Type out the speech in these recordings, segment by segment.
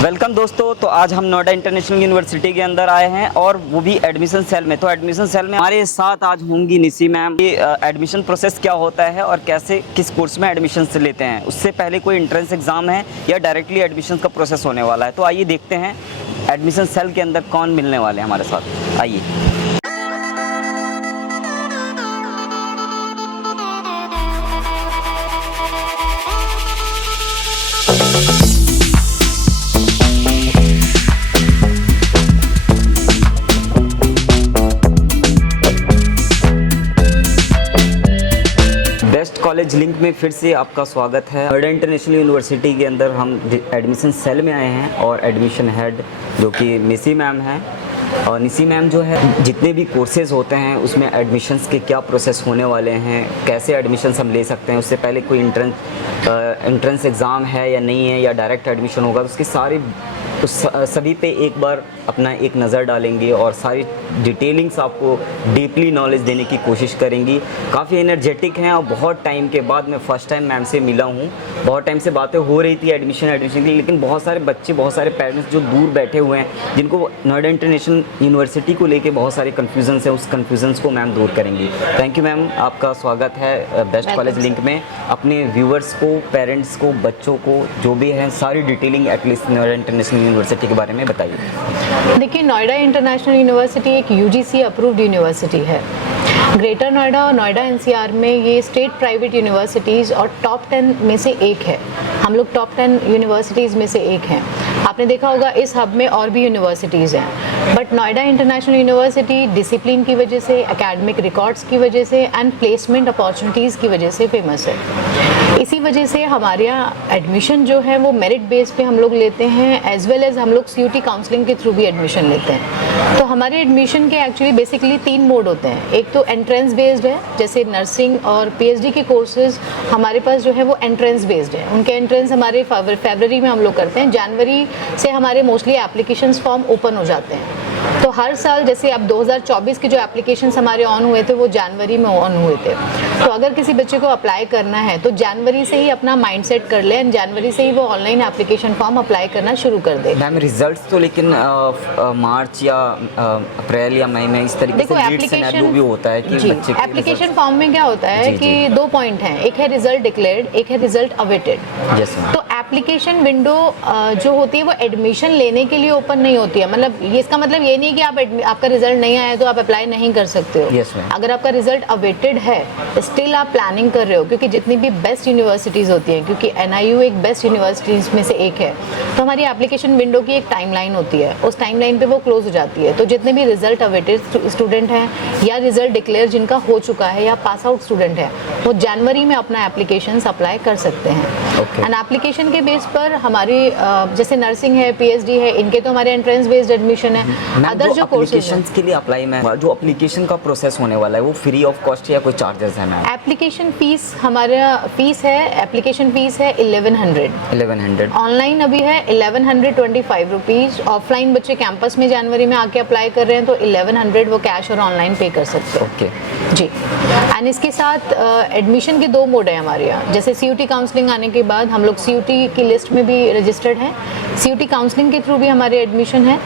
Welcome दोस्तों। तो आज हम नोएडा इंटरनेशनल यूनिवर्सिटी के अंदर आए हैं और वो भी एडमिशन सेल में। तो एडमिशन सेल में हमारे साथ आज होंगी निसी मैम। ये एडमिशन प्रोसेस क्या होता है और कैसे किस कोर्स में एडमिशन लेते हैं, उससे पहले कोई एंट्रेंस एग्जाम है या डायरेक्टली एडमिशन का प्रोसेस होने वाला है। तो आइए देखते हैं एडमिशन सेल के अंदर कौन मिलने वाले हैं हमारे साथ। आइए। बेस्ट कॉलेज लिंक में फिर से आपका स्वागत है। नोएडा इंटरनेशनल यूनिवर्सिटी के अंदर हम एडमिशन सेल में आए हैं और एडमिशन हेड जो कि निसी मैम हैं। और निसी मैम जो है जितने भी कोर्सेज़ होते हैं उसमें एडमिशन्स के क्या प्रोसेस होने वाले हैं, कैसे एडमिशन्स हम ले सकते हैं, उससे पहले कोई एंट्रेंस एग्ज़ाम है या नहीं है या डायरेक्ट एडमिशन होगा, तो उसकी सारी सभी पे एक बार अपना एक नज़र डालेंगे और सारी डिटेलिंग्स आपको डीपली नॉलेज देने की कोशिश करेंगी। काफ़ी एनर्जेटिक हैं और बहुत टाइम के बाद मैं फ़र्स्ट टाइम मैम से मिला हूँ। बहुत टाइम से बातें हो रही थी एडमिशन की, लेकिन बहुत सारे बच्चे, बहुत सारे पेरेंट्स जो दूर बैठे हुए हैं, जिनको नोएडा इंटरनेशनल यूनिवर्सिटी को लेके बहुत सारे कन्फ्यूजन्स हैं, उस कन्फ्यूजन्स को मैम दूर करेंगी। थैंक यू मैम, आपका स्वागत है बेस्ट कॉलेज लिंक में। अपने व्यूवर्स को, पेरेंट्स को, बच्चों को जो भी है सारी detailing at least Noida international university के बारे में बताइए। देखिए, नोएडा इंटरनेशनल यूनिवर्सिटी एक यूजीसी अप्रूव्ड यूनिवर्सिटी है। ग्रेटर नोएडा और नोएडा एनसीआर में ये स्टेट प्राइवेट यूनिवर्सिटीज़ और टॉप 10 में से एक है। हम लोग टॉप 10 यूनिवर्सिटीज़ में से एक हैं। आपने देखा होगा इस हब में और भी यूनिवर्सिटीज़ हैं, but Noida international university discipline की वजह से, एकेडमिक रिकॉर्ड्स की वजह से एंड प्लेसमेंट अपॉर्चुनिटीज़ की वजह से फेमस है। इसी वजह से हमारे यहाँ एडमिशन जो है वो मेरिट बेस पे हम लोग लेते हैं, एज वेल एज हम लोग सीयूटी काउंसलिंग के थ्रू भी एडमिशन लेते हैं। तो हमारे एडमिशन के एक्चुअली बेसिकली 3 मोड होते हैं। एक तो एंट्रेंस बेस्ड है, जैसे नर्सिंग और पीएचडी के कोर्सेज हमारे पास जो है वो एंट्रेंस बेस्ड है। उनके एंट्रेंस हमारे फरवरी में हम लोग करते हैं। जनवरी से हमारे मोस्टली एप्लीकेशंस फॉर्म ओपन हो जाते हैं। तो हर साल जैसे अब 2024 के जो एप्लीकेशंस हमारे ऑन हुए थे वो जनवरी में ऑन हुए थे। तो अगर किसी बच्चे को अप्लाई करना है तो जनवरी से ही अपना माइंडसेट कर ले, जनवरी से ही वो ऑनलाइन एप्लीकेशन फॉर्म अप्लाई करना शुरू कर दे। मैम रिजल्ट्स तो लेकिन मार्च या अप्रैल या मई में इस तरीके से लीड सिनेरियो भी होता है कि बच्चे के एप्लीकेशन फॉर्म में क्या होता है कि 2 पॉइंट हैं, एक है रिजल्ट डिक्लेयर्ड, एक है रिजल्ट अवेटेड। तो एप्लीकेशन विंडो जो होती है वो एडमिशन लेने के लिए ओपन नहीं होती है। मतलब ये इसका मतलब ये नहीं कि आपका रिजल्ट नहीं आया तो आप अप्लाई नहीं कर सकते हो। अगर आपका रिजल्ट अवेटेड है स्टिल आप प्लानिंग कर रहे हो, क्योंकि जितनी भी बेस्ट यूनिवर्सिटीज़ होती हैं, क्योंकि एनआईयू एक बेस्ट यूनिवर्सिटीज़ में से एक है, तो हमारी एप्लीकेशन विंडो की एक टाइमलाइन होती है। उस टाइमलाइन पे वो क्लोज हो जाती है। तो जितने भी रिजल्ट अवेटेड स्टूडेंट हैं या रिजल्ट डिक्लेयर जिनका हो चुका है या पास आउट स्टूडेंट है, वो जनवरी में अपना एप्लीकेशन अप्लाई कर सकते हैं। एंड एप्लीकेशन के बेस पर हमारी जैसे नर्सिंग है, पीएचडी है, इनके तो हमारे एंट्रेंस बेस्ड एडमिशन है। अदर जो एप्लीकेशंस के लिए अप्लाई में जो एप्लीकेशन का प्रोसेस होने वाला है वो फ्री ऑफ कॉस्ट या कोई चार्जेस है मैम? एप्लीकेशन फीस हमारा फीस है, एप्लीकेशन फीस है 1100। ऑनलाइन अभी है 1125 रुपीज़। ऑफलाइन बच्चे कैंपस में जनवरी में आके अप्लाई कर रहे हैं तो 1100 वो कैश और ऑनलाइन पे कर सकते हैं। Okay ji. एंड इसके साथ एडमिशन के 2 मोड है हमारे यहाँ। जैसे सीयूटी काउंसलिंग आने के बाद हम लोग सीयूटी की लिस्ट में भी रजिस्टर्ड हैं। सीयूटी काउंसलिंग के थ्रू भी हमारे एडमिशन है।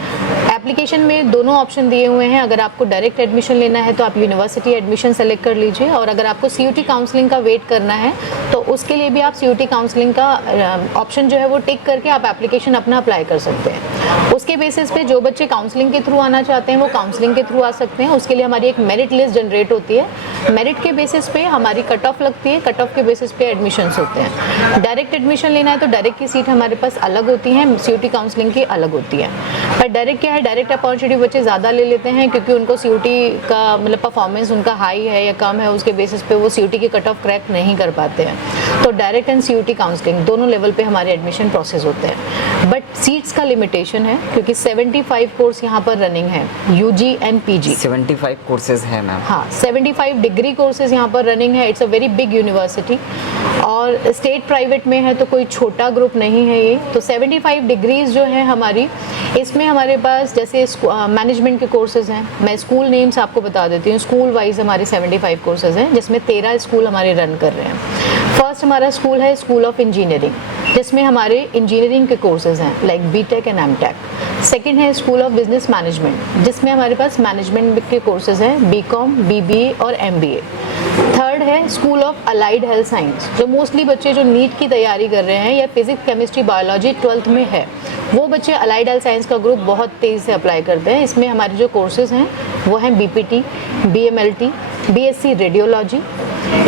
एप्लीकेशन में दोनों ऑप्शन दिए हुए हैं। अगर आपको डायरेक्ट एडमिशन लेना है तो आप यूनिवर्सिटी एडमिशन सेलेक्ट कर लीजिए, और अगर आपको सीयूटी काउंसलिंग का वेट करना है तो उसके लिए भी आप सीयूटी काउंसलिंग का ऑप्शन जो है वो टिक करके आप एप्लीकेशन अपना अप्लाई कर सकते हैं। उसके बेसिस पे जो बच्चे काउंसलिंग के थ्रू आना चाहते हैं वो काउंसलिंग के थ्रू आ सकते हैं। उसके लिए हमारी एक मेरिट लिस्ट जनरेट होती है। मेरिट के बेसिस पे हमारी कट ऑफ लगती है, कट ऑफ के बेसिस पे एडमिशन्स होते हैं। डायरेक्ट एडमिशन लेना है तो डायरेक्ट की सीट हमारे पास अलग होती है, सीयूटी काउंसलिंग की अलग होती है। पर डायरेक्ट क्या है, डायरेक्ट अपॉर्चुनिटी बच्चे ज़्यादा ले लेते हैं क्योंकि उनको सीयूटी का मतलब परफॉर्मेंस उनका हाई है या कम है, उसके बेसिस पे वो सीयूटी की कट ऑफ क्रैक नहीं कर पाते हैं। तो डायरेक्ट एंड सीयूटी काउंसलिंग दोनों लेवल पे हमारे एडमिशन प्रोसेस होते हैं। बट सीट्स का लिमिटेशन है क्योंकि 75 कोर्स यहाँ पर रनिंग है, यूजी एंड पीजी। 75 कोर्सेज है मैम? हाँ, 75 डिग्री कोर्सेज यहाँ पर रनिंग है। It's a very big university और स्टेट प्राइवेट में है तो कोई छोटा ग्रुप नहीं है ये। तो 75 डिग्रीज जो है हमारी, इसमें हमारे पास जैसे मैनेजमेंट के कोर्सेज हैं। मैं स्कूल नेम्स आपको बता देती हूँ। स्कूल वाइज हमारे 75 कोर्सेज हैं जिसमें 13 स्कूल हमारे रन कर रहे हैं। फर्स्ट हमारा स्कूल है स्कूल ऑफ इंजीनियरिंग। जिसमें हमारे इंजीनियरिंग के कोर्सेज हैं like BTech and MTech. Second है स्कूल ऑफ बिजनेस मैनेजमेंट, जिसमें हमारे पास मैनेजमेंट के कोर्सेज हैं बीकॉम, बीबीए और एमबीए। थर्ड है school of allied health science, जो मोस्टली बच्चे जो नीट की तैयारी कर रहे हैं या फिजिक्स, केमिस्ट्री, बायोलॉजी 12th में है, वो बच्चे अलाइड हेल्थ साइंस का ग्रुप बहुत तेज़ी से अप्लाई करते हैं। इसमें हमारे जो कोर्सेज हैं वो हैं बीपीटी, बीएमएलटी, बीएससी रेडियोलॉजी,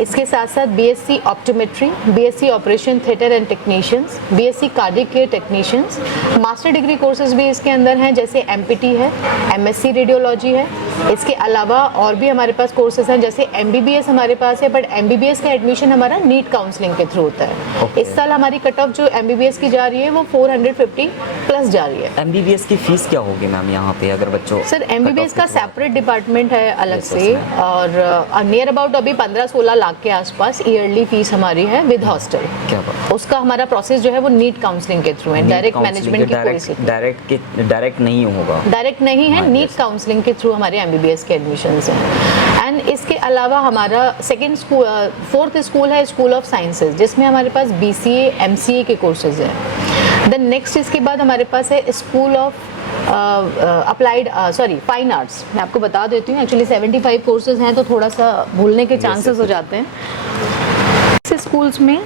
इसके साथ साथ BSc optometry, BSc operation theatre and technicians, BSc cardiac care technicians. Master degree courses भी इसके अंदर हैं, जैसे एमपीटी है, एमएससी रेडियोलॉजी है। इसके अलावा और भी हमारे पास कोर्सेज हैं, जैसे एमबीबीएस हमारे पास है, बट एमबीबीएस का एडमिशन हमारा नीट काउंसलिंग के थ्रू होता है। इस साल हमारी कट ऑफ जो एमबीबीएस की जा रही है वो 450 प्लस जा रही है। एमबीबीएस की फीस क्या होगी मैम यहाँ पे, अगर बच्चों? सर एमबीबीएस का सेपरेट डिपार्टमेंट है अलग से, और नियर अबाउट अभी 15-16 लाख के आसपास ईयरली फीस हमारी है विद हॉस्टल। क्या बात। उसका हमारा प्रोसेस जो है वो नीट काउंसलिंग के थ्रू है, डायरेक्ट मैनेजमेंट की कोई डायरेक्ट नहीं होगा, डायरेक्ट नहीं है, नीट काउंसलिंग के थ्रू हमारे एमबीबीएस के एडमिशंस हैं। एंड इसके अलावा हमारा सेकंड स्कूल, फोर्थ स्कूल है स्कूल ऑफ साइंसेज, जिसमें हमारे पास बीसीए, एमसीए के कोर्सेज हैं। देन नेक्स्ट इसके बाद हमारे पास है school of applied fine arts. मैं आपको बता देती हूँ, एक्चुअली 75 कोर्सेज हैं तो थोड़ा सा भूलने के चांसेस हो जाते हैं। इस स्कूल्स में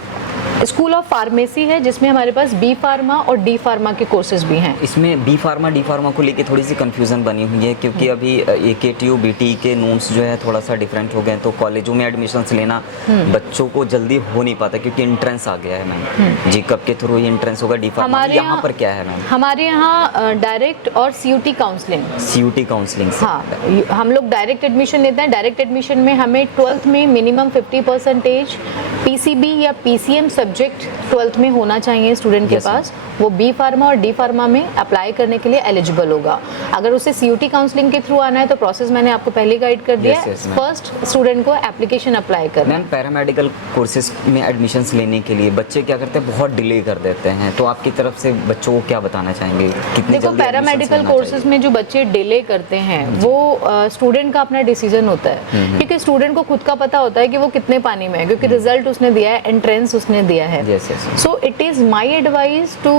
स्कूल ऑफ फार्मेसी है, जिसमें हमारे पास बी फार्मा और डी फार्मा के कोर्सेज भी हैं। इसमें बी फार्मा डी फार्मा को लेके थोड़ी सी कंफ्यूजन बनी हुई है, क्योंकि अभी AKTU BT के नोट्स जो है थोड़ा सा डिफरेंट हो गए हैं, तो कॉलेजों में एडमिशन्स लेना बच्चों को जल्दी हो नहीं पाता, क्योंकि एंट्रेंस आ गया है मैम। जी कब के थ्रू ही एंट्रेंस होगा डी फार्मा? यहाँ पर क्या है मैम? हमारे यहाँ डायरेक्ट और CUT काउंसलिंग। CUT काउंसलिंग, हाँ, हम लोग डायरेक्ट एडमिशन लेते हैं। डायरेक्ट एडमिशन में हमें 12th में मिनिमम 50% PCB या PCM सब्जेक्ट 12th में होना चाहिए स्टूडेंट के पास। वो बी फार्मा और डी फार्मा में अप्लाई करने के लिए एलिजिबल होगा। अगर उसे CUT काउंसलिंग के थ्रू आना है तो प्रोसेस मैंने आपको पहले गाइड कर दिया है। फर्स्ट स्टूडेंट को एप्लीकेशन अप्लाई करना। मैम पैरामेडिकल कोर्सेज में एडमिशन्स लेने के लिए बच्चे क्या करते हैं, बहुत डिले कर देते हैं, तो आपकी तरफ से बच्चों को क्या बताना चाहेंगे? कितनी देखो, पैरामेडिकल कोर्सेज में जो बच्चे डिले करते हैं वो स्टूडेंट का अपना डिसीजन होता है, क्योंकि स्टूडेंट को खुद का पता होता है कि वो कितने पानी में है, क्योंकि रिजल्ट उसने दिया है, एंट्रेंस उसने दिया है। So it is my advice to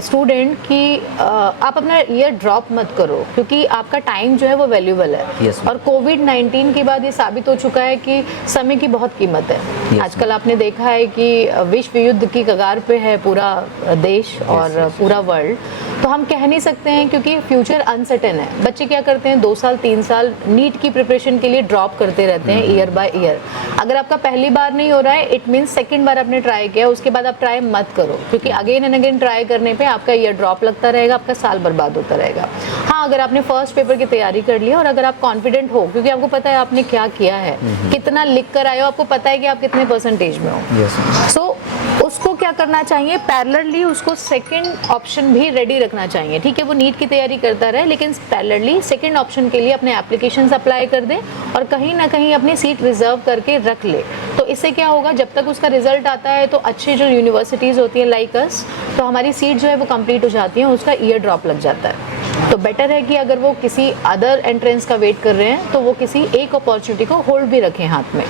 student कि आप अपना ईयर ड्रॉप मत करो, क्योंकि आपका टाइम जो है वो वैल्यूबल है। और कोविड-19 के बाद ये साबित हो चुका है कि समय की बहुत कीमत है। आजकल आपने देखा है कि विश्व युद्ध की कगार पे है पूरा देश और पूरा वर्ल्ड, तो हम कह नहीं सकते हैं, क्योंकि फ्यूचर अनसर्टेन है। बच्चे क्या करते हैं, 2 साल 3 साल नीट की प्रिपरेशन के लिए ड्रॉप करते रहते हैं ईयर बाय ईयर। अगर आपका पहली बार नहीं हो रहा है, इट मीन्स सेकंड बार आपने ट्राई किया, उसके बाद आप ट्राई मत करो, क्योंकि अगेन एंड अगेन ट्राई करने पे आपका ईयर ड्रॉप लगता रहेगा, आपका साल बर्बाद होता रहेगा। हाँ, अगर आपने फर्स्ट पेपर की तैयारी कर ली और अगर आप कॉन्फिडेंट हो, क्योंकि आपको पता है आपने क्या किया है, कितना लिख कर आए हो, आपको पता है कि आप कितने परसेंटेज में हो, सो उसको क्या करना चाहिए, पैरेलली उसको सेकंड ऑप्शन भी रेडी रखना चाहिए। ठीक है, वो नीट की तैयारी करता रहे, लेकिन पैरेलली सेकंड ऑप्शन के लिए अपने एप्लीकेशंस अप्लाई कर दे और कहीं ना कहीं अपनी सीट रिजर्व करके रख ले। तो इससे क्या होगा, जब तक उसका रिजल्ट आता है तो अच्छी जो यूनिवर्सिटीज़ होती है लाइक अस, तो हमारी सीट जो है वो कंप्लीट हो जाती है, उसका ईयर ड्रॉप लग जाता है। तो बेटर है कि अगर वो किसी अदर एंट्रेंस का वेट कर रहे हैं तो वो किसी एक अपॉर्चुनिटी को होल्ड भी रखें हाथ में।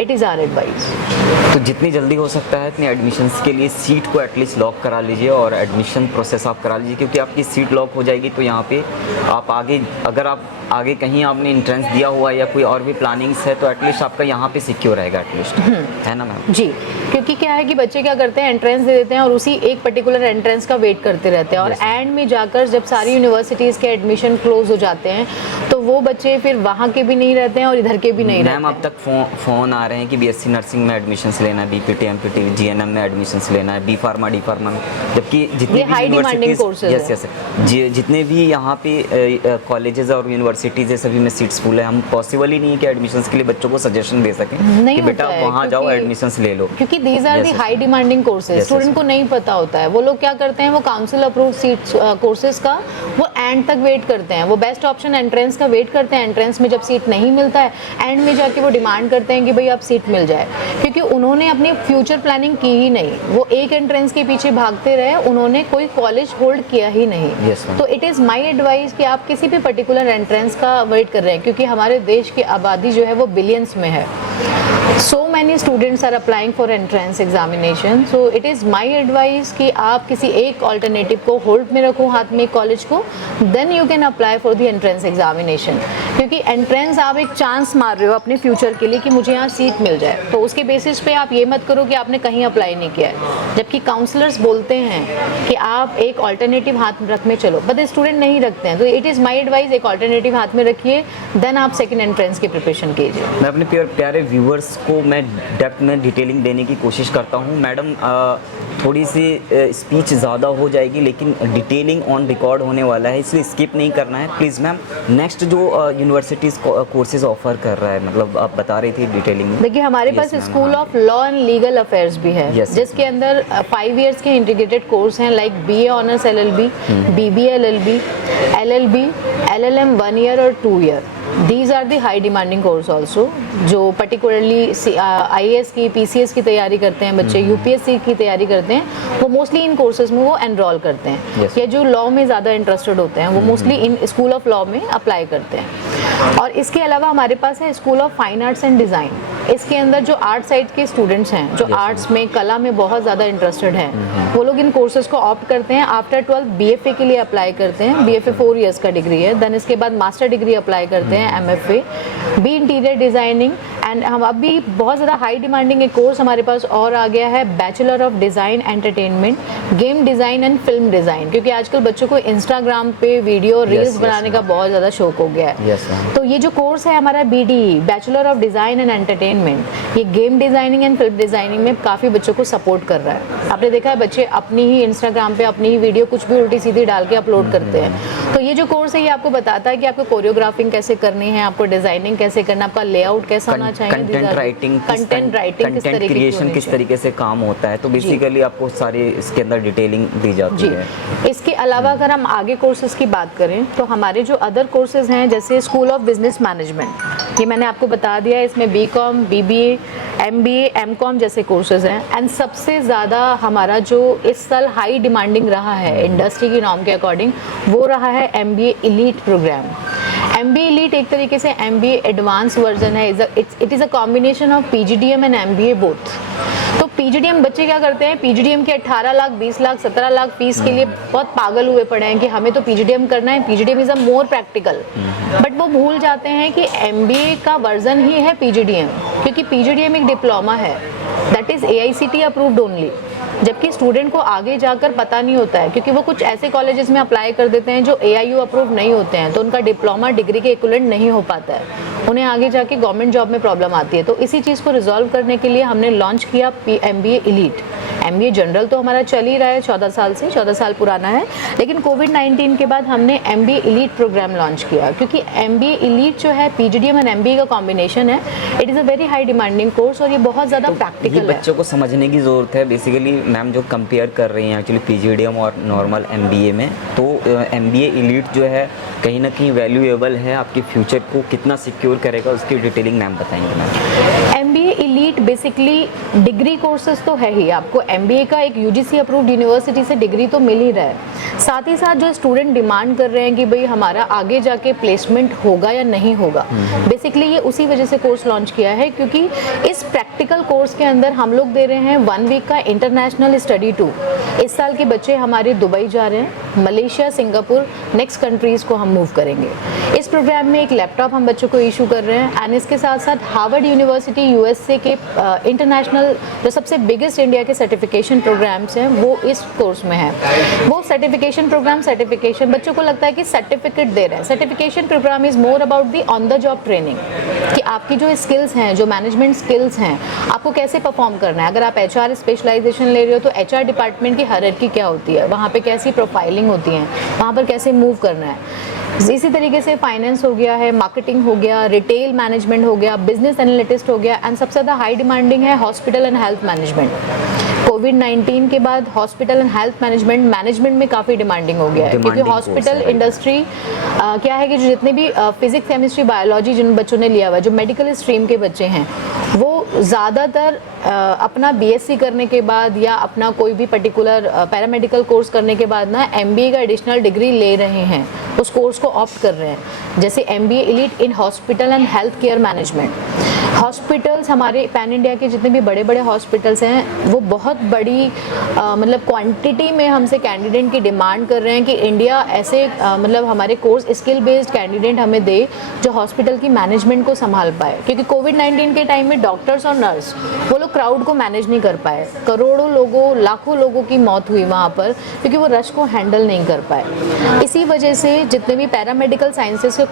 It is our advice. तो जितनी जल्दी हो सकता है इतनी एडमिशन्स के लिए सीट को एटलीस्ट लॉक करा लीजिए और एडमिशन प्रोसेस आप करा लीजिए, क्योंकि आपकी सीट लॉक हो जाएगी तो यहाँ पे आप आगे, अगर आप आगे कहीं आपने एंट्रेंस दिया हुआ है या कोई और भी प्लानिंग्स है तो एटलीस्ट आपका यहाँ पे सिक्योर रहेगा एटलीस्ट, है ना मैम? जी, क्योंकि क्या है कि बच्चे क्या करते हैं, एंट्रेंस दे देते हैं और उसी एक पर्टिकुलर एंट्रेंस का वेट करते रहते हैं, और एंड में जाकर जब सारी यूनिवर्सिटीज़ के एडमिशन क्लोज हो जाते हैं तो वो बच्चे फिर वहाँ के भी नहीं रहते हैं और इधर के भी नहीं रहते हैं। मैम अब तक फ़ोन आ रहे हैं कि BSc नर्सिंग में एडमिशन्स लेना है, BPT MPT GNM में एडमिशन्स लेना है, B फार्मा D फार्मा में, जबकि जितने भी हाई डिमांडिंग कोर्सेज जितने भी यहाँ पे कॉलेजेस और यूनिवर्सिटीज़ है सभी में सीट्स फुल है। हम पॉसिबल ही नहीं है कि एडमिशंस के लिए बच्चों को सजेशन दे सकें कि बेटा वहाँ जाओ एडमिशंस ले लो, क्योंकि these are the high demanding courses. Student को नहीं पता होता है, वो लोग क्या करते हैं, वो काउंसिल अप्रूव सीट्स कोर्सेज का वो एंड तक वेट करते हैं, वो बेस्ट ऑप्शन एंट्रेंस का वेट करते हैं। एंट्रेंस में जब सीट नहीं मिलता है, एंड में जाके वो डिमांड करते हैं कि भाई आप सीट मिल जाए, क्योंकि उन्होंने अपनी फ्यूचर प्लानिंग की ही नहीं, वो एक एंट्रेंस के पीछे भागते रहे, उन्होंने कोई कॉलेज होल्ड किया ही नहीं। तो इट इज़ माई एडवाइस कि आप किसी भी पर्टिकुलर एंट्रेंस का वेट कर रहे हैं, क्योंकि हमारे देश की आबादी जो है वो बिलियंस में है। So many students are applying for entrance examination. So it is my advice कि आप किसी एक alternative को होल्ड में रखो हाथ में कॉलेज को, then you can apply for the entrance examination. क्योंकि entrance आप एक चांस मार रहे हो अपने फ्यूचर के लिए कि मुझे यहाँ सीट मिल जाए, तो उसके बेसिस पे आप ये मत करो कि आपने कहीं अप्लाई नहीं किया है, जबकि काउंसलर्स बोलते हैं कि आप एक ऑल्टरनेटिव हाथ में रख में चलो, बट स्टूडेंट नहीं रखते हैं। तो इट इज़ माई एडवाइस, एक ऑल्टरनेटिव हाथ में रखिए, देन आप सेकेंड एंट्रेंस की प्रिपरेशन कीजिए। मैं अपने प्यारे व्यूअर्स को मैं डेप्थ में डिटेलिंग देने की कोशिश करता हूँ। मैडम थोड़ी सी स्पीच ज़्यादा हो जाएगी, लेकिन डिटेलिंग ऑन रिकॉर्ड होने वाला है, इसलिए स्किप नहीं करना है प्लीज़। मैम नेक्स्ट जो यूनिवर्सिटीज़ कोर्सेज ऑफर कर रहा है, मतलब आप बता रही थी डिटेलिंग में। देखिए हमारे पास school of law and legal affairs भी है, जिसके अंदर 5 इयर्स के इंटीग्रेटेड कोर्स हैं, like BA honours LLB, BBA LLB, LLB, LLM 1 year और 2 year. These are the high demanding course also, जो particularly IAS की PCS की तैयारी करते हैं बच्चे, UPSC की तैयारी करते हैं, वो मोस्टली इन कोर्सेज में वो एनरोल करते हैं, या जो लॉ में ज़्यादा इंटरेस्टेड होते हैं वो mostly in school of law में अप्लाई करते हैं। और इसके अलावा हमारे पास है school of fine arts and design. इसके अंदर जो आर्ट साइड के स्टूडेंट्स हैं, जो आर्ट्स में कला में बहुत ज़्यादा इंटरेस्टेड हैं, वो लोग इन कोर्सेज को ऑप्ट करते हैं। आफ्टर 12 BFA के लिए अप्लाई करते हैं। BFA 4 इयर्स का डिग्री है। देन इसके बाद मास्टर डिग्री अप्लाई करते हैं, MFA, B interior designing. And हम अभी बहुत ज़्यादा हाई डिमांडिंग एक कोर्स हमारे पास और आ गया है, bachelor of design entertainment, game design and film design, क्योंकि आजकल बच्चों को इंस्टाग्राम पे वीडियो रील्स बनाने का बहुत ज़्यादा शौक हो गया है। तो ये जो कोर्स है हमारा BDE, bachelor of design and entertainment, ये game designing and film designing में काफ़ी बच्चों को सपोर्ट कर रहा है। आपने देखा है बच्चे अपनी ही इंस्टाग्राम पे अपनी ही वीडियो कुछ भी उल्टी सीधी डाल के अपलोड करते हैं। तो ये जो कोर्स है ये आपको बताता है कि आपको कोरियोग्राफिंग कैसे करनी है, आपको डिज़ाइनिंग कैसे करना, आपका लेआउट कैसा होना चाहिए, कंटेंट राइटिंग कंटेंट क्रिएशन किस तरीके से काम होता है। तो बेसिकली आपको सारे इसके अंदर डिटेलिंग दी जाती है। इसके अलावा अगर हम आगे कोर्सेज की बात करें तो हमारे जो अदर कोर्सेज हैं, जैसे स्कूल ऑफ बिजनेस मैनेजमेंट, ये मैंने आपको बता दिया है, इसमें BCom, BBA, MBA, MCom जैसे कोर्सेज हैं। एंड सबसे ज़्यादा हमारा जो इस साल हाई डिमांडिंग रहा है इंडस्ट्री की नॉर्म के अकॉर्डिंग, वो रहा है MBA elite program. MBA elite एक तरीके से MBA एडवांस वर्जन है। It is a combination of PGDM and MBA both. तो PGDM बच्चे क्या करते हैं, PGDM के 18 लाख, 20 लाख, 17 लाख फीस के लिए बहुत पागल हुए पड़े हैं कि हमें तो PGDM करना है, PGDM is a more practical. But वो भूल जाते हैं कि MBA का वर्जन ही है PGDM, क्योंकि PGDM एक डिप्लोमा है, that is AICTE approved only. जबकि स्टूडेंट को आगे जाकर पता नहीं होता है, क्योंकि वो कुछ ऐसे कॉलेजेस में अप्लाई कर देते हैं जो AIU अप्रूव नहीं होते हैं, तो उनका डिप्लोमा डिग्री के इक्विवेलेंट नहीं हो पाता है, उन्हें आगे जाके गवर्नमेंट जॉब में प्रॉब्लम आती है। तो इसी चीज़ को रिजॉल्व करने के लिए हमने लॉन्च किया MBA एलीट। MBA जनरल तो हमारा चल ही रहा है 14 साल से, 14 साल पुराना है, लेकिन कोविड-19 के बाद हमने MBA एलीट प्रोग्राम लॉन्च किया, क्योंकि MBA एलीट जो है PGDM और MBA का कॉम्बिनेशन है। It is a very high demanding course और ये बहुत ज़्यादा प्रैक्टिकल है। बच्चों को समझने की ज़रूरत है। बेसिकली मैम जो कंपेयर कर रही हैं एक्चुअली PGDM और नॉर्मल MBA में, तो MBA एलीट जो है कहीं ना कहीं वैल्यूएबल है, आपके फ्यूचर को कितना सिक्योर करेगा उसकी डिटेलिंग मैम बताएंगे। Ma'am MBA elite basically degree courses तो है ही, आपको MBA का एक UGC अप्रूव्ड यूनिवर्सिटी से डिग्री तो मिल ही रहा है। साथ ही साथ जो स्टूडेंट डिमांड कर रहे हैं कि भाई हमारा आगे जाके प्लेसमेंट होगा या नहीं होगा, बेसिकली ये उसी वजह से कोर्स लॉन्च किया है, क्योंकि इस प्रैक्टिकल कोर्स के अंदर हम लोग दे रहे हैं 1 वीक का इंटरनेशनल स्टडी टूर। इस साल के बच्चे हमारे दुबई जा रहे हैं, मलेशिया, सिंगापुर, नेक्स्ट कंट्रीज को हम मूव करेंगे। इस प्रोग्राम में एक लैपटॉप हम बच्चों को इशू कर रहे हैं। एंड इसके साथ साथ हार्वर्ड यूनिवर्सिटी USA के इंटरनेशनल जो सबसे बिगेस्ट इंडिया के सर्टिफिकेशन प्रोग्राम्स हैं वो इस कोर्स में है। वो सर्टिफिकेशन प्रोग्राम, सर्टिफिकेशन बच्चों को लगता है कि सर्टिफिकेट दे रहे हैं। Certification program is more about the on the job training, कि आपकी जो स्किल्स हैं, जो मैनेजमेंट स्किल्स हैं, आपको कैसे परफॉर्म करना है। अगर आप HR स्पेशलाइजेशन ले रहे हो तो HR डिपार्टमेंट की हायरार्की क्या होती है, वहाँ पे कैसी प्रोफाइलिंग होती है, वहाँ पर कैसे मूव करना है। इसी तरीके से फाइनेंस हो गया है, मार्केटिंग हो गया, रिटेल मैनेजमेंट हो गया, बिजनेस एनालिटिस्ट हो गया, एंड सबसे ज़्यादा हाई डिमांडिंग है हॉस्पिटल एंड हेल्थ मैनेजमेंट। कोविड-19 के बाद हॉस्पिटल एंड हेल्थ मैनेजमेंट में काफ़ी डिमांडिंग हो गया है, क्योंकि हॉस्पिटल इंडस्ट्री क्या है कि जो जितने भी फिजिक्स, केमिस्ट्री, बायोलॉजी जिन बच्चों ने लिया हुआ है, जो मेडिकल स्ट्रीम के बच्चे हैं, वो ज़्यादातर अपना BSc करने के बाद या अपना कोई भी पर्टिकुलर पैरामेडिकल कोर्स करने के बाद ना MBA का एडिशनल डिग्री ले रहे हैं, उस कोर्स को ऑप्ट कर रहे हैं, जैसे MBA elite in hospital and health care management. Hospitals हमारे पैन इंडिया के जितने भी बड़े बड़े हॉस्पिटल्स हैं वो बहुत बड़ी मतलब क्वांटिटी में हमसे कैंडिडेट की डिमांड कर रहे हैं कि इंडिया ऐसे मतलब हमारे कोर्स स्किल बेस्ड कैंडिडेट हमें दे जो हॉस्पिटल की मैनेजमेंट को संभाल पाए, क्योंकि कोविड-19 के टाइम में डॉक्टर्स और नर्स वो लोग क्राउड को मैनेज नहीं कर पाए, करोड़ों लोगों लाखों लोगों की मौत हुई वहाँ पर क्योंकि वो रश को हैंडल नहीं कर पाए। इसी वजह से जितने भी पैरामेडिकल साइंसेस के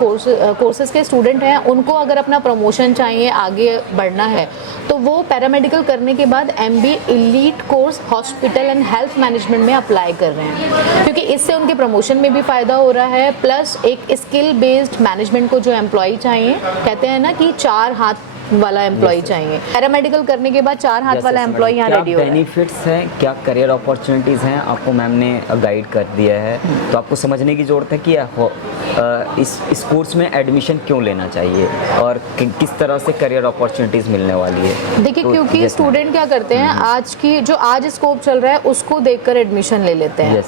कोर्सेज के स्टूडेंट हैं उनको अगर अपना प्रमोशन चाहिए, आगे बढ़ना है, तो वो पैरामेडिकल करने के बाद MBA elite course hospital and health management में अप्लाई कर रहे हैं, क्योंकि इससे उनके प्रमोशन में भी फ़ायदा हो रहा है, प्लस एक स्किल बेस्ड मैनेजमेंट को जो एम्प्लॉय चाहिए, कहते हैं ना कि 4 हाथ वाला एम्प्लॉय चाहिए। पैरामेडिकल करने के बाद 4 हाथ वाला एम्प्लॉय यहाँ रेडी हो रहा है। बेनिफिट्स हैं, क्या करियर अपॉर्चुनिटीज़ हैं, आपको मैम ने गाइड कर दिया है, तो आपको समझने की ज़रूरत है कि इस कोर्स में एडमिशन क्यों लेना चाहिए और किस तरह से करियर अपॉर्चुनिटीज़ मिलने वाली है। देखिए, तो क्योंकि स्टूडेंट क्या करते हैं, आज स्कोप चल रहा है उसको देखकर एडमिशन ले लेते हैं।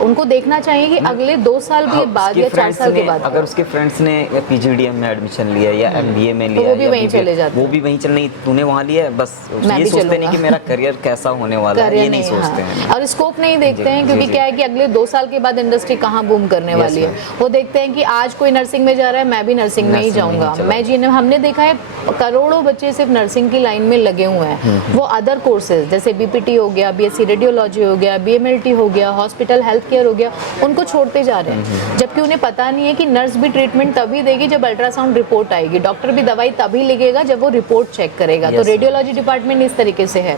उनको देखना चाहिए कि अगले 2 साल के बाद या 4 साल के बाद अगर उसके फ्रेंड्स ने PGDM में एडमिशन लिया या MBA में लिया, वो भी वहीं चले जाते, वो भी वहीं चल, नहीं तूने वहाँ लिया, बस ये सोचते नहीं कि मेरा करियर कैसा होने वाला है, ये नहीं सोचते हैं और स्कोप नहीं देखते हैं, क्योंकि क्या है कि अगले 2 साल के बाद इंडस्ट्री कहाँ बूम करने वाली है। वो देखते हैं कि आज कोई नर्सिंग में जा रहा है, मैं भी नर्सिंग में ही जाऊंगा। हमने देखा है करोड़ों बच्चे सिर्फ नर्सिंग की लाइन में लगे हुए हैं, वो अदर कोर्सेज जैसे BPT हो गया, BSc रेडियोलॉजी हो गया, BMLT हो गया, हॉस्पिटल हेल्थ केयर हो गया, उनको छोड़ते जा रहे हैं, जबकि उन्हें पता नहीं है कि नर्स भी ट्रीटमेंट तभी देगी जब अल्ट्रासाउंड रिपोर्ट आएगी, डॉक्टर भी दवाई तभी लिखेगा जब वो रिपोर्ट चेक करेगा। तो रेडियोलॉजी डिपार्टमेंट इस तरीके से है।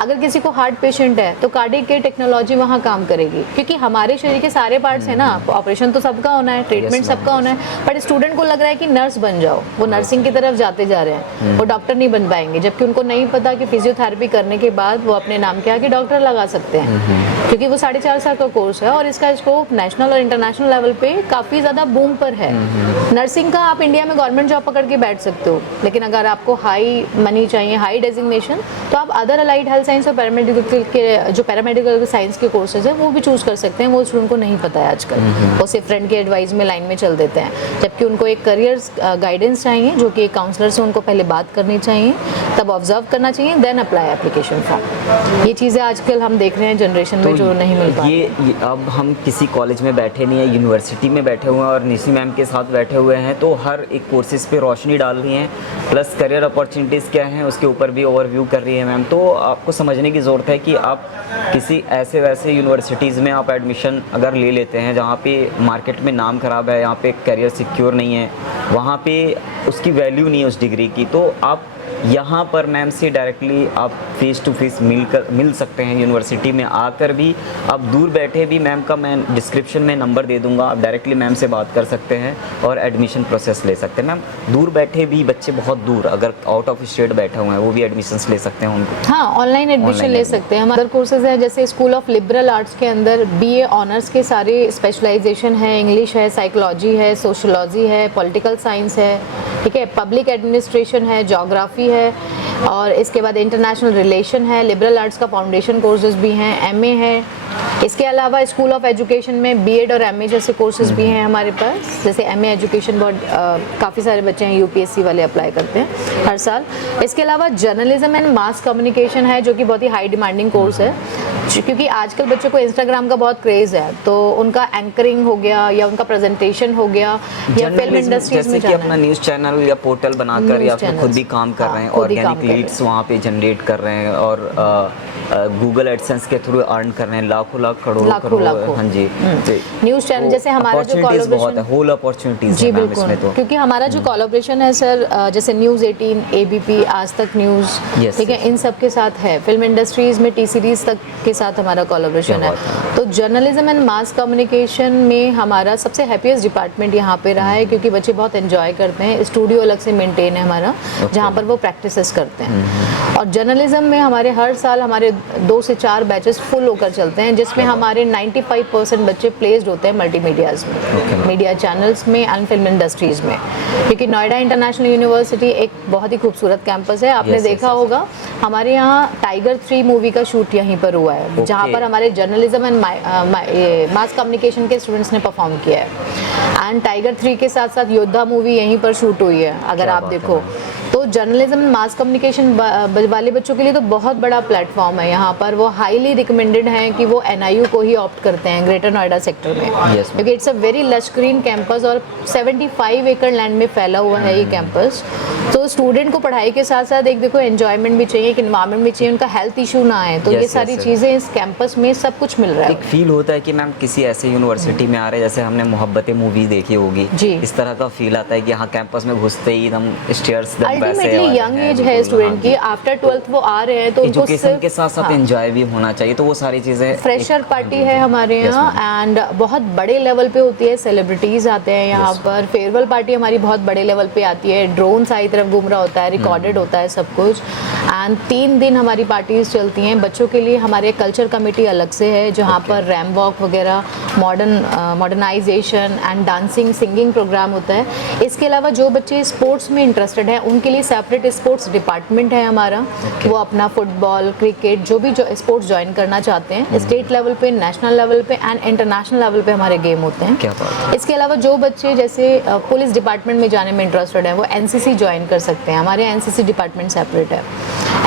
अगर किसी को हार्ट पेशेंट है तो कार्डियक केयर टेक्नोलॉजी वहाँ काम करेगी, क्योंकि हमारे शरीर के सारे पार्ट्स है ना, ऑपरेशन तो सबका होना है, ट्रीटमेंट सबका होना है, बट स्टूडेंट को लग रहा है कि नर्स बन जाओ, वो नर्सिंग की तरफ जाते जा रहे हैं, वो डॉक्टर नहीं बन पाएंगे, जबकि उनको नहीं पता कि फिजियोथेरेपी करने के बाद वो अपने नाम के आगे डॉक्टर लगा सकते हैं, क्योंकि वो 4.5 साल का कोर्स है और इसका स्कोप नेशनल और इंटरनेशनल लेवल पे काफ़ी ज़्यादा बूम पर है। नर्सिंग का आप इंडिया में गवर्नमेंट जॉब पकड़ के बैठ सकते हो, लेकिन अगर आपको हाई मनी चाहिए, हाई डेजिग्नेशन, तो आप अदर अलाइड हेल्थ साइंस और पैरामेडिकल साइंस के कोर्सेज हैं वो भी चूज़ कर सकते हैं। वो स्टूडेंट को नहीं पता है आजकल, वो सिर्फ फ्रेंड के एडवाइस में लाइन में चल देते हैं, जबकि उनको एक करियर गाइडेंस चाहिए, जो कि एक काउंसलर से उनको पहले बात करनी चाहिए, तब ऑब्जर्व करना चाहिए, देन अप्लाई एप्लीकेशन फॉर्म। ये चीज़ें आजकल हम देख रहे हैं जनरेशन में, जो नहीं मिल पा ये अब हम किसी कॉलेज में बैठे नहीं है, यूनिवर्सिटी में बैठे हुए हैं और निशी मैम के साथ बैठे हुए हैं, तो हर एक कोर्सेज पे रोशनी डाल रही हैं, प्लस करियर अपॉर्चुनिटीज़ क्या हैं उसके ऊपर भी ओवरव्यू कर रही है मैम। तो आपको समझने की ज़रूरत है कि आप किसी ऐसे वैसे यूनिवर्सिटीज़ में आप एडमिशन अगर ले लेते हैं जहाँ पे मार्केट में नाम ख़राब है, यहाँ पे करियर सिक्योर नहीं है, वहाँ पे उसकी वैल्यू नहीं है उस डिग्री की, तो आप यहाँ पर मैम से डायरेक्टली आप फेस टू फेस मिल सकते हैं। यूनिवर्सिटी में आकर भी आप दूर बैठे भी, मैम का मैं डिस्क्रिप्शन में नंबर दे दूँगा, आप डायरेक्टली मैम से बात कर सकते हैं और एडमिशन प्रोसेस ले सकते हैं। मैम दूर बैठे भी बच्चे बहुत दूर अगर आउट ऑफ स्टेट बैठे हुए हैं वो भी एडमिशन्स ले सकते हैं उनको? हाँ, ऑनलाइन एडमिशन ले सकते हैं। हमारे कोर्सेज हैं जैसे स्कूल ऑफ लिबरल आर्ट्स के अंदर BA ऑनर्स के सारे स्पेशलाइजेशन है, इंग्लिश है, साइकोलॉजी है, सोशोलॉजी है, पॉलिटिकल साइंस है, ठीक है, पब्लिक एडमिनिस्ट्रेशन है, ज्योग्राफी है, और इसके बाद इंटरनेशनल रिलेशन है, लिबरल आर्ट्स का फाउंडेशन कोर्सेज भी हैं, MA है। इसके अलावा स्कूल ऑफ एजुकेशन में B.Ed और MA जैसे कोर्सेज भी हैं हमारे पास, जैसे MA एजुकेशन बहुत काफ़ी सारे बच्चे हैं UPSC वाले अप्लाई करते हैं हर साल। इसके अलावा जर्नलिज्म एंड मास कम्युनिकेशन है, जो कि बहुत ही हाई डिमांडिंग कोर्स है, क्योंकि आजकल बच्चों को इंस्टाग्राम का बहुत क्रेज़ है, तो उनका एंकरिंग हो गया या उनका प्रेजेंटेशन हो गया या फिल्म इंडस्ट्रीज में जाना, अपना न्यूज़ चैनल या पोर्टल बनाकर या उसमें खुद भी काम कर रहे हैं, ऑर्गेनिक लीड्स वहाँ पे जनरेट कर रहे हैं और गूगल एडसेंस के थ्रू अर्न कर रहे हैं लाखों करोड़ों। हाँ जी, न्यूज़ चैनल जैसे हमारा जो कोलैबोरेशन है, होल अपॉर्चुनिटीज जी बिल्कुल, तो क्योंकि हमारा जो कोलैबोरेशन है सर, जैसे न्यूज़ 18, ABP, आज तक न्यूज़, ठीक है, इन सब के साथ है, फिल्म इंडस्ट्रीज में T सीरीज तक के साथ हमारा कोलैबोरेशन है। तो जर्नलिज्म एंड मास कम्युनिकेशन में हमारा सबसे हैप्पीएस्ट डिपार्टमेंट यहाँ पे रहा है, क्योंकि बच्चे बहुत एंजॉय करते हैं। स्टूडियो अलग से मेंटेन है हमारा, जहाँ पर वो प्रैक्टिसेस करते हैं। और जर्नलिज्म में हमारे हर साल हमारे 2 से 4 बैचेस फुल होकर चलते हैं, जिसमें हमारे 95% बच्चे प्लेस्ड होते हैं मल्टीमीडियाज में, मीडिया चैनल्स में एंड फिल्म इंडस्ट्रीज में, क्योंकि नोएडा इंटरनेशनल यूनिवर्सिटी एक बहुत ही खूबसूरत कैंपस है। आपने देखा होगा हमारे यहाँ टाइगर 3 मूवी का शूट यहीं पर हुआ है, जहाँ पर हमारे जर्नलिज्म एंड मास कम्युनिकेशन के स्टूडेंट्स ने परफॉर्म किया है। एंड टाइगर 3 के साथ साथ योद्धा मूवी यहीं पर शूट हुई है, अगर आप देखो। तो जर्नलिज्म मास कम्युनिकेशन वाले बच्चों के लिए तो बहुत बड़ा प्लेटफॉर्म है यहाँ पर। वो हाईली रिकमेंडेड हैं कि वो NIU को ही ऑप्ट करते हैं ग्रेटर नोएडा सेक्टर में, क्योंकि it's a very lush green campus और 75 एकड़ लैंड में फैला हुआ है ये कैंपस। तो स्टूडेंट को पढ़ाई के साथ साथ एक देखो एंजॉयमेंट भी चाहिए, एक इन्वायरमेंट भी चाहिए, उनका हेल्थ इशू ना आए, तो ये सारी चीज़ें इस कैंपस में सब कुछ मिल रहा है। एक फील होता है कि मैम किसी ऐसे यूनिवर्सिटी में आ रहे हैं, जैसे हमने मोहब्बतें मूवी देखी होगी, इस तरह का फील आता है कि यहाँ कैंपस में घुसते ही एकदम स्टेयर्स अल्टीमेटली यंग एज है स्टूडेंट की, आफ्टर 12th वो आ रहे हैं तो उनको एजुकेशन के साथ साथ एंजॉय भी होना चाहिए, तो वो सारी चीज़ें। फ्रेशर पार्टी है हमारे यहाँ एंड बहुत बड़े लेवल पे होती है, सेलिब्रिटीज आते हैं यहाँ पर। फेयरवेल पार्टी हमारी बहुत बड़े लेवल पे आती है, ड्रोन सारी तरफ घूम रहा होता है, रिकॉर्डेड होता है सब कुछ। एंड 3 दिन हमारी पार्टीज चलती हैं। बच्चों के लिए हमारे कल्चर कमेटी अलग से है, जहाँ पर रैम वॉक वगैरह, modernisation and dancing singing program होता है। इसके अलावा जो बच्चे स्पोर्ट्स में इंटरेस्टेड हैं उनके लिए सेपरेट स्पोर्ट्स डिपार्टमेंट है हमारा। वो अपना फुटबॉल, क्रिकेट जो भी स्पोर्ट्स ज्वाइन करना चाहते हैं, स्टेट लेवल पे, नेशनल लेवल पे एंड इंटरनेशनल लेवल पे हमारे गेम होते हैं। क्या बात है। इसके अलावा जो बच्चे जैसे पुलिस डिपार्टमेंट में जाने में इंटरेस्टेड हैं वो NCC ज्वाइन कर सकते हैं। हमारे NCC डिपार्टमेंट सेपरेट है,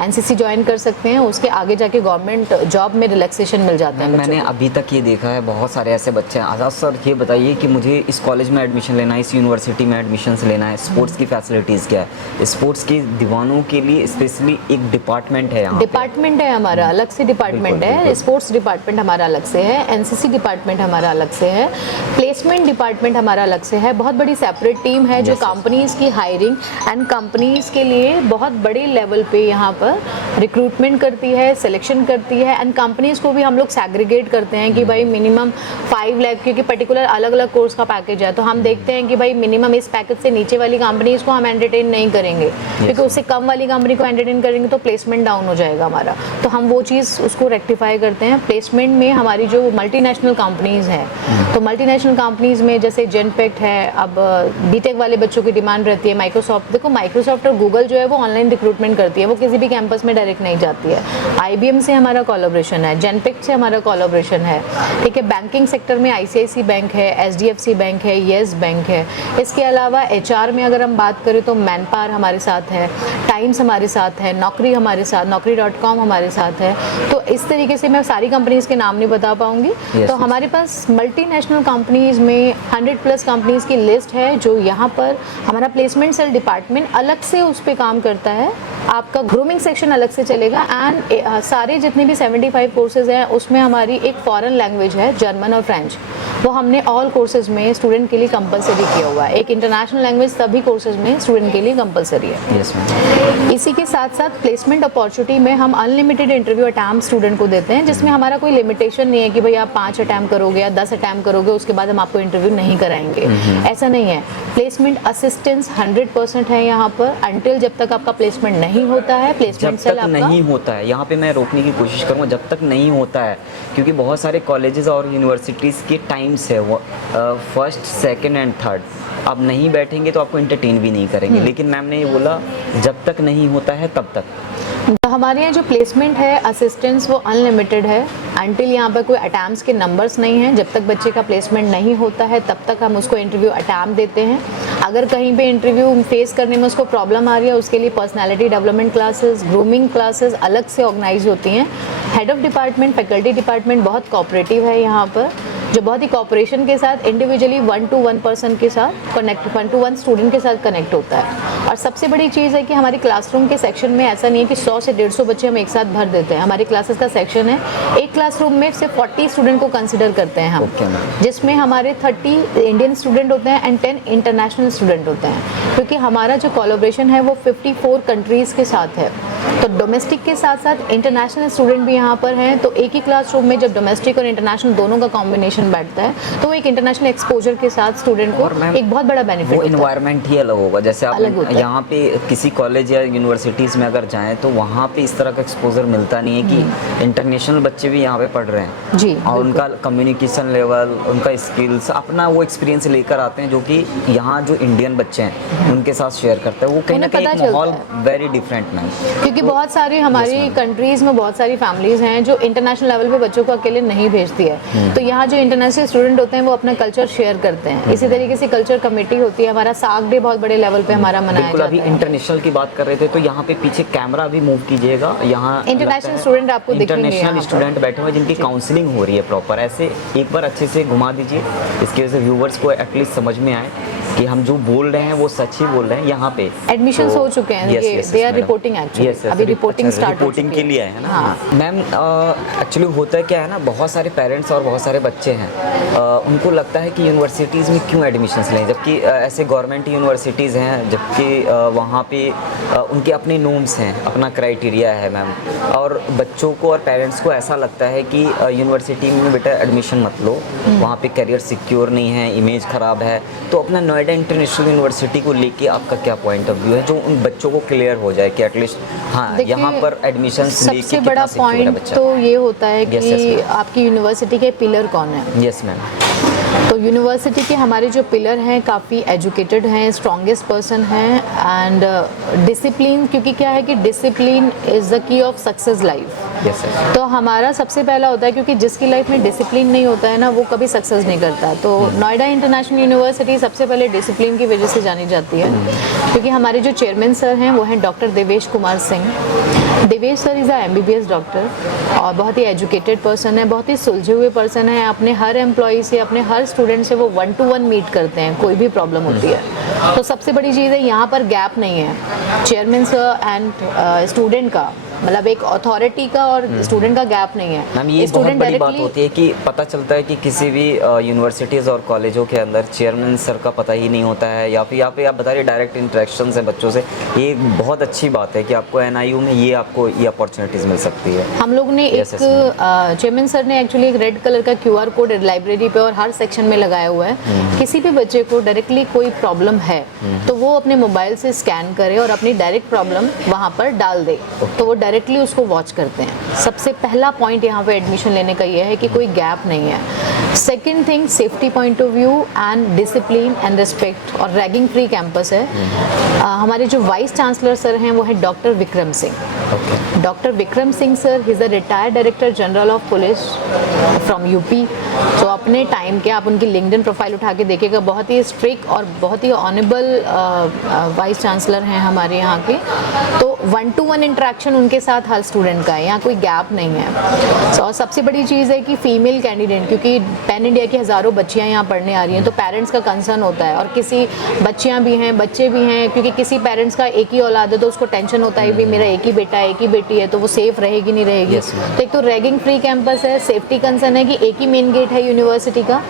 NCC ज्वाइन कर सकते हैं। उसके आगे जाके गवर्नमेंट जॉब में रिलैक्सेशन मिल जाता है। मैंने अभी तक ये देखा है, बहुत सारे ऐसे बच्चे हैं। आज़ाद सर ये बताइए कि मुझे इस कॉलेज में एडमिशन लेना है, इस यूनिवर्सिटी में एडमिशन लेना है, स्पोर्ट्स की फैसिलिटीज़ क्या है? स्पोर्ट्स के दीवानों के लिए स्पेशली एक डिपार्टमेंट है यहाँ, डिपार्टमेंट है हमारा अलग से डिपार्टमेंट है। स्पोर्ट्स डिपार्टमेंट हमारा अलग से है, NCC डिपार्टमेंट हमारा अलग से है, प्लेसमेंट डिपार्टमेंट हमारा अलग से है। बहुत बड़ी सेपरेट टीम है जो कंपनीज की हायरिंग एंड कंपनीज के लिए बहुत बड़े लेवल पे यहाँ पर रिक्रूटमेंट करती है, सिलेक्शन करती है। एंड कंपनीज को भी हम लोग सैग्रीगेट करते हैं कि भाई मिनिमम 5 लाख, क्योंकि पर्टिकुलर अलग अलग कोर्स का पैकेज है, तो हम देखते हैं कि भाई मिनिमम इस पैकेज से नीचे वाली कंपनीज को हम एंटरटेन नहीं करेंगे, क्योंकि उससे कम वाली कंपनी को एंटरटेन करेंगे तो प्लेसमेंट डाउन हो जाएगा हमारा। तो हम वो चीज़ उसको रेक्टिफाई करते हैं। प्लेसमेंट में हमारी जो मल्टीनेशनल कंपनीज हैं, तो मल्टीनेशनल कंपनीज में जैसे जेनपेक्ट है, अब बीटेक वाले बच्चों की डिमांड रहती है। माइक्रोसॉफ्ट, देखो माइक्रोसॉफ्ट और गूगल जो है वो ऑनलाइन रिक्रूटमेंट करती है, वो किसी भी कैंपस में डायरेक्ट नहीं जाती है। IBM से हमारा कोलैबोरेशन है, जेनपेक्ट से हमारा कोलैबोरेशन है, ठीक है। बैंकिंग सेक्टर में ICICI बैंक है, HDFC बैंक है, येस बैंक है। इसके अलावा HR में अगर हम बात करें तो मैनपावर हमारे साथ है, टाइम्स हमारे साथ है, नौकरी हमारे साथ, naukri.com हमारे साथ है। तो इस तरीके से मैं सारी कंपनीज के नाम नहीं बता पाऊंगी। तो हमारे पास मल्टीनेशनल कंपनीज में 100+ कंपनीज की लिस्ट है, जो यहाँ पर हमारा प्लेसमेंट सेल डिपार्टमेंट अलग से उस पर काम करता है। आपका ग्रूमिंग सेक्शन अलग से चलेगा एंड सारे जितने भी 75 कोर्सेज हैं उसमें हमारी एक फॉरेन लैंग्वेज है, जर्मन और फ्रेंच, वो हमने ऑल कोर्सेज में स्टूडेंट के लिए कंपलसरी किया हुआ है। एक इंटरनेशनल लैंग्वेज सभी कोर्सेज में स्टूडेंट के लिए कंपलसरी है। इसी के साथ साथ प्लेसमेंट अपॉर्चुनिटी में हम अनलिमिटेड इंटरव्यू अटैम्प्ट स्टूडेंट को देते हैं, जिसमें हमारा कोई लिमिटेशन नहीं है कि भाई आप 5 अटैम्प्ट करोगे या 10 अटैम्प्ट करोगे उसके बाद हम आपको इंटरव्यू नहीं कराएंगे, ऐसा नहीं है। प्लेसमेंट असिस्टेंस 100% है यहाँ पर, अंटिल जब तक आपका प्लेसमेंट नहीं होता है। प्लेसमेंट सेल आपका नहीं होता है, यहाँ पे मैं रोकने की कोशिश करूँगा, जब तक नहीं होता है, क्योंकि बहुत सारे कॉलेजेस और यूनिवर्सिटीज़ के टाइम्स है वो 1st, 2nd एंड 3rd, आप नहीं बैठेंगे तो आपको एंटरटेन भी नहीं करेंगे। लेकिन मैम ने ये बोला जब तक नहीं होता है तब तक। हमारे यहाँ जो प्लेसमेंट है असिस्टेंस वो अनलिमिटेड है, अंटिल यहाँ पर कोई अटैम्प्ट्स के नंबर्स नहीं हैं। जब तक बच्चे का प्लेसमेंट नहीं होता है तब तक हम उसको इंटरव्यू अटैम्प्ट देते हैं। अगर कहीं पे इंटरव्यू फेस करने में उसको प्रॉब्लम आ रही है, उसके लिए personality development classes, grooming classes अलग से ऑर्गेनाइज होती हैं। Head of department, faculty department बहुत कोऑपरेटिव है यहाँ पर, जो बहुत ही कोऑपरेशन के साथ इंडिविजुअली 1-to-1 पर्सन के साथ कनेक्ट, 1-to-1 स्टूडेंट के साथ कनेक्ट होता है। और सबसे बड़ी चीज़ है कि हमारे क्लासरूम के सेक्शन में ऐसा नहीं है कि 100 से 150 बच्चे हम एक साथ भर देते हैं। हमारे क्लासेस का सेक्शन है, एक क्लासरूम में सिर्फ 40 स्टूडेंट को कंसिडर करते हैं हम, जिसमें हमारे 30 इंडियन स्टूडेंट होते हैं एंड 10 इंटरनेशनल स्टूडेंट होते हैं, क्योंकि हमारा जो कोलैबोरेशन है वो 54 कंट्रीज़ के साथ है। तो डोमेस्टिक के साथ साथ इंटरनेशनल स्टूडेंट भी यहाँ पर हैं। तो एक ही क्लासरूम में जब डोमेस्टिक और इंटरनेशनल दोनों का कॉम्बिनेशन बैठता है तो एक इंटरनेशनल एक्सपोजर के साथ स्टूडेंट को एक बहुत बड़ा बेनिफिट होता है। वो एनवायरनमेंट ही अलग होगा। जैसे आप यहाँ पे किसी कॉलेज या यूनिवर्सिटीज़ में अगर जाएँ तो वहाँ पे इस तरह का एक्सपोजर मिलता नहीं है कि इंटरनेशनल बच्चे भी यहाँ पे पढ़ रहे हैं जी, और उनका कम्युनिकेशन लेवल, उनका स्किल्स, अपना वो एक्सपीरियंस लेकर आते हैं, जो कि यहाँ जो इंडियन बच्चे हैं उनके साथ शेयर करते हैं। वो कहीं ना कहीं एक माहौल वेरी डिफरेंट मैम, क्योंकि बहुत सारी हमारी कंट्रीज़ में बहुत सारी फैमिलीज़ हैं जो इंटरनेशनल लेवल पे बच्चों को अकेले नहीं भेजती है। तो यहाँ जो इंटरनेशनल स्टूडेंट होते हैं वो अपना कल्चर शेयर करते हैं। इसी तरीके से कल्चर कमेटी होती है, हमारा साग डे बहुत बड़े लेवल पे हमारा मनाया बिल्कुल अभी जाता है। इंटरनेशनल की बात कर रहे थे, तो यहाँ पे पीछे कैमरा भी मूव कीजिएगा। यहाँ इंटरनेशनल स्टूडेंट आपको दिखेंगे यहाँ इंटरनेशनल पर। स्टूडेंट बैठे हुए हैं जिनकी काउंसलिंग हो रही है प्रॉपर। ऐसे एक बार अच्छे से घुमा दीजिए, इसकी वजह से व्यूवर्स को एटलीस्ट समझ में आए कि हम जो बोल रहे हैं वो सच ही बोल रहे हैं। यहाँ पे एडमिशंस हो चुके हैं, ये दे आर रिपोर्टिंग एक्चुअली, अभी रिपोर्टिंग स्टार्ट हो रिपोर्टिंग चुकी के है। लिए है ना हाँ। मैम। एक्चुअली होता है क्या है ना, बहुत सारे पेरेंट्स और बहुत सारे बच्चे हैं, उनको लगता है कि यूनिवर्सिटीज़ में क्यों एडमिशन्स लें, जबकि ऐसे गवर्नमेंट यूनिवर्सिटीज़ हैं, जबकि वहाँ पे उनके अपने नॉर्म्स हैं, अपना क्राइटेरिया है मैम। और बच्चों को और पेरेंट्स को ऐसा लगता है कि यूनिवर्सिटी में बेटा एडमिशन मत लो, वहाँ पे करियर सिक्योर नहीं है, इमेज ख़राब है। तो अपना नोएडा इंटरनेशनल यूनिवर्सिटी को लेके आपका क्या पॉइंट ऑफ व्यू है, जो उन बच्चों को क्लियर हो जाए कि एटलीस्ट हाँ देखिए, यहाँ पर एडमिशन्स लेके सबसे कितना बड़ा सिक्योर है पॉइंट बच्चा। तो ये होता है Yes, yes, कि ma'am. आपकी यूनिवर्सिटी के पिलर कौन है। Yes ma'am. तो यूनिवर्सिटी के हमारे जो पिलर हैं काफ़ी एजुकेटेड हैं, स्ट्रॉन्गेस्ट पर्सन हैं एंड डिसिप्लिन, क्योंकि क्या है कि discipline is the key of success life. Yes sir. तो हमारा सबसे पहला होता है, क्योंकि जिसकी लाइफ में डिसिप्लिन नहीं होता है ना, वो कभी सक्सेस नहीं करता। तो नोएडा इंटरनेशनल यूनिवर्सिटी सबसे पहले डिसिप्लिन की वजह से जानी जाती है, क्योंकि हमारे जो चेयरमैन सर हैं वो हैं doctor Devesh Kumar Singh. Devesh sir is a MBBS doctor और बहुत ही एजुकेटेड पर्सन है, बहुत ही सुलझे हुए पर्सन है। अपने हर एम्प्लॉय से, अपने हर स्टूडेंट से वो 1-to-1 मीट करते हैं, कोई भी प्रॉब्लम होती है। तो सबसे बड़ी चीज़ है, यहाँ पर गैप नहीं है चेयरमैन सर एंड स्टूडेंट का, मतलब एक अथॉरिटी का और स्टूडेंट का गैप नहीं है। मैम ये बहुत बड़ी बात होती है कि पता चलता है कि किसी भी यूनिवर्सिटीज़ और कॉलेजों के अंदर चेयरमैन सर का पता ही नहीं होता है, या फिर यहाँ पे आप बता रहे डायरेक्ट इंटरेक्शंस हैं बच्चों से। ये बहुत अच्छी बात है कि आपको NIU में ये आपको ये अपॉर्चुनिटीज़ मिल सकती है। हम लोग ने एक चेयरमैन सर ने एक्चुअली एक रेड कलर का QR कोड लाइब्रेरी पे और हर सेक्शन में लगाया हुआ है। किसी भी बच्चे को डायरेक्टली कोई प्रॉब्लम है तो वो अपने मोबाइल से स्कैन करे और अपनी डायरेक्ट प्रॉब्लम वहाँ पर डाल दे, तो वो डायरेक्टली उसको वॉच करते हैं। सबसे पहला पॉइंट यहाँ पे एडमिशन लेने का ये है कि कोई गैप नहीं है। Second thing, safety point of view and discipline and respect और रैगिंग फ्री कैंपस है। हमारे जो वाइस चांसलर सर हैं वो है doctor Vikram Singh. Doctor Vikram Singh sir, he is a retired director general of police from UP। तो अपने टाइम के आप उनकी लिंक्डइन प्रोफाइल उठा के देखिएगा, बहुत ही स्ट्रिक्ट और बहुत ही ऑनेबल वाइस चांसलर हैं हमारे यहाँ के। तो 1-to-1 इंटरेक्शन उनके साथ हर स्टूडेंट का है, यहाँ कोई गैप नहीं है। और सबसे बड़ी चीज़ है कि फीमेल कैंडिडेट, क्योंकि पैन इंडिया की हज़ारों बच्चियाँ यहाँ पढ़ने आ रही हैं, तो पेरेंट्स का कंसर्न होता है। और किसी बच्चियाँ भी हैं, बच्चे भी हैं, क्योंकि किसी पेरेंट्स का एक ही औलाद है तो उसको टेंशन होता है भी मेरा एक ही बेटा है, एक ही बेटी है, तो वो सेफ रहेगी नहीं रहेगी। तो एक तो रैगिंग फ्री कैंपस है, सेफ्टी कंसर्न है कि एक ही मेन गेट है यूनिवर्सिटी का।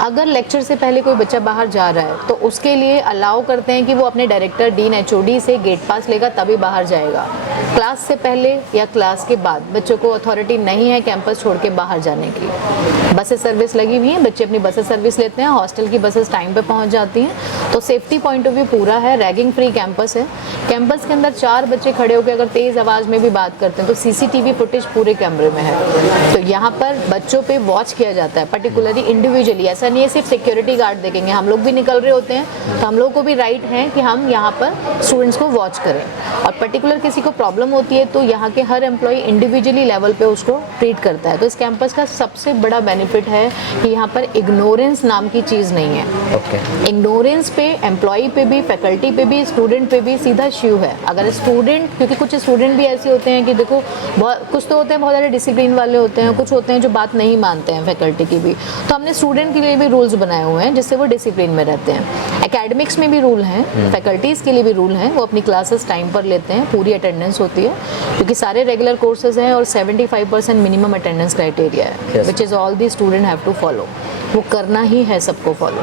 अगर लेक्चर से पहले कोई बच्चा बाहर जा रहा है तो उसके लिए अलाउ करते हैं कि वो अपने डायरेक्टर, डीन, HOD से गेट पास लेगा तभी बाहर जाएगा। क्लास से पहले या क्लास के बाद बच्चों को अथॉरिटी नहीं है कैंपस छोड़ के बाहर जाने की। बसेस सर्विस लगी हुई हैं, बच्चे अपनी बसेस सर्विस लेते हैं, हॉस्टल की बसेस टाइम पे पहुंच जाती हैं। तो सेफ्टी पॉइंट ऑफ व्यू पूरा है, रैगिंग फ्री कैंपस है। कैंपस के अंदर 4 बच्चे खड़े होकर अगर तेज़ आवाज़ में भी बात करते हैं तो CCTV फुटेज पूरे कैमरे में है। तो यहाँ पर बच्चों पे वॉच किया जाता है, पर्टिकुलरली इंडिविजुअली। ऐसा नहीं है सिर्फ सिक्योरिटी गार्ड देखेंगे, हम लोग भी निकल रहे होते हैं तो हम लोग को भी राइट है कि हम यहाँ पर स्टूडेंट्स को वॉच करें। और पर्टिकुलर किसी को प्रॉब्लम होती है तो यहाँ के हर एम्प्लॉय इंडिविजुअली लेवल पे उसको ट्रीट करता है। तो इस कैंपस का सबसे बड़ा बेनिफिट है कि यहाँ पर इग्नोरेंस नाम की चीज़ नहीं है। इग्नोरेंस पे एम्प्लॉय पे भी, फैकल्टी पे भी, स्टूडेंट पे भी सीधा इश्यू है। अगर स्टूडेंट, क्योंकि कुछ स्टूडेंट भी ऐसे होते हैं कि देखो कुछ तो होते हैं बहुत ज़्यादा डिसिप्लिन वाले होते हैं, कुछ होते हैं जो बात नहीं मानते हैं फैकल्टी की भी। तो हमने स्टूडेंट के लिए भी रूल्स बनाए हुए हैं जिससे वो डिसिप्लिन में रहते हैं। एकेडमिक्स में भी रूल हैं, फैकल्टीज़ के लिए भी रूल हैं, वो अपनी क्लासेस टाइम पर लेते हैं, पूरी अटेंडेंस होती है क्योंकि सारे रेगुलर कोर्सेज हैं और 75% मिनिमम अटेंडेंस क्राइटेरिया है, which is all the student have to follow. वो करना ही है सबको फॉलो।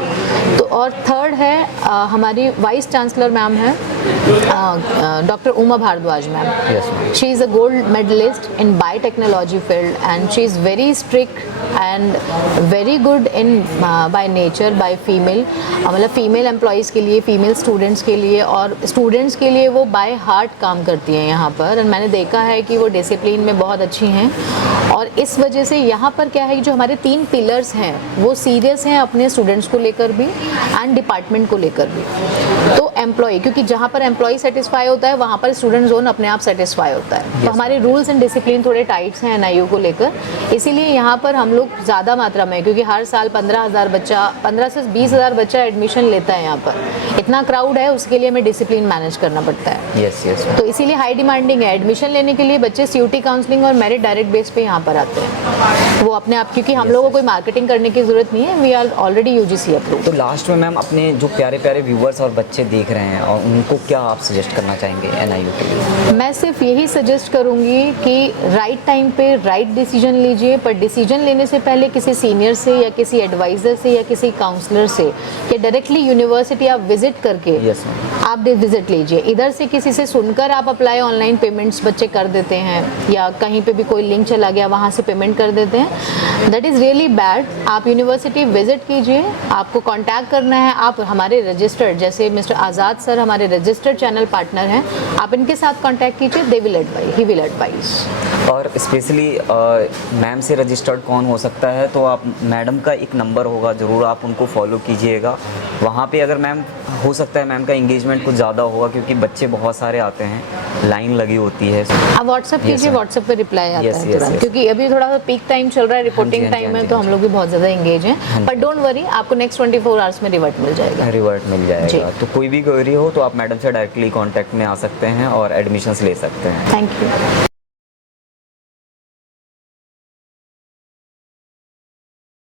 तो और थर्ड है हमारी वाइस चांसलर मैम है doctor Uma Bhardwaj ma'am. She is a gold medallist in biotechnology field and she is very strict and very good in by nature, by female, मतलब फीमेल एम्प्लॉयज़ के लिए, फीमेल स्टूडेंट्स के लिए और students के लिए वो बाय हार्ट काम करती हैं यहाँ पर। और मैंने देखा है कि वो डिसिप्लिन में बहुत अच्छी हैं और इस वजह से यहाँ पर क्या है कि जो हमारे 3 पिलर्स हैं वो सीरियस हैं अपने स्टूडेंट्स को लेकर भी एंड डिपार्टमेंट को लेकर भी। तो एम्प्लॉय, क्योंकि जहाँ पर एम्प्लॉय सेटिस्फाई होता है वहाँ पर स्टूडेंट जोन अपने आप सेटिस्फाई होता है। तो हमारे रूल्स एंड डिसिप्लिन थोड़े टाइट्स हैं एनआईयू को लेकर, इसीलिए यहाँ पर हम लोग ज़्यादा मात्रा में, क्योंकि हर साल 15 से 20,000 बच्चा एडमिशन लेता है यहाँ पर, इतना क्राउड है, उसके लिए हमें डिसिप्लिन मैनेज करना पड़ता है। Yes yes. तो इसीलिए हाई डिमांडिंग है। एडमिशन लेने के लिए बच्चे सीयूटी काउंसलिंग और मेरिट डायरेक्ट बेस पे यहाँ पर आते हैं, वो अपने आप, क्योंकि हम लोगों को कोई मार्केटिंग करने की जरूरत नहीं है, we are already UGC approved. तो लास्ट में मैम अपने जो प्यारे प्यारे व्यूवर्स और बच्चे देख रहे हैं और उनको क्या आप सजेस्ट करना चाहेंगे एनआईयू के लिए? मैं सिर्फ यही सजेस्ट करूंगी कि राइट टाइम पे राइट डिसीजन लीजिए, पर डिसीजन लेने से पहले किसी सीनियर से या किसी एडवाइज़र से या किसी काउंसलर से या डायरेक्टली यूनिवर्सिटी आप विजिट करके यस मैम। आप विजिट लीजिए। इधर से किसी से सुनकर आप अप्लाई ऑनलाइन पेमेंट्स बच्चे कर देते हैं, या कहीं पे भी कोई लिंक चला गया वहाँ से पेमेंट कर देते हैं, दैट इज़ रियली बैड। आप यूनिवर्सिटी विजिट कीजिए, आपको कांटेक्ट करना है, आप हमारे रजिस्टर्ड, जैसे मिस्टर आज़ाद सर हमारे रजिस्टर्ड चैनल पार्टनर हैं, आप इनके साथ कांटेक्ट कीजिए, they will advice, he will advice. और स्पेशली मैम से रजिस्टर्ड कौन हो सकता है, तो आप मैडम का एक नंबर होगा, ज़रूर आप उनको फॉलो कीजिएगा। वहाँ पे अगर मैम हो सकता है मैम का एंगेजमेंट कुछ ज़्यादा होगा, क्योंकि बच्चे बहुत सारे आते हैं, लाइन लगी होती है। आप व्हाट्सअप कीजिए, व्हाट्सअप पे रिप्लाई आता Yes, है yes, तुरंत, yes. क्योंकि अभी थोड़ा सा पीक टाइम चल रहा है, रिपोर्टिंग हाँ जी, टाइम हाँ है, जी, तो हाँ हम लोग भी बहुत ज़्यादा एंगेज हैं। पर डोंट वरी, आपको नेक्स्ट 24 आवर्स में रिवर्ट मिल जाएगा। रिवर्ट मिल जाएगा। जी। तो कोई भी क्वेरी हो तो आप मैडम से डायरेक्टली कांटेक्ट में आ सकते हैं और एडमिशन्स ले सकते हैं। Thank you.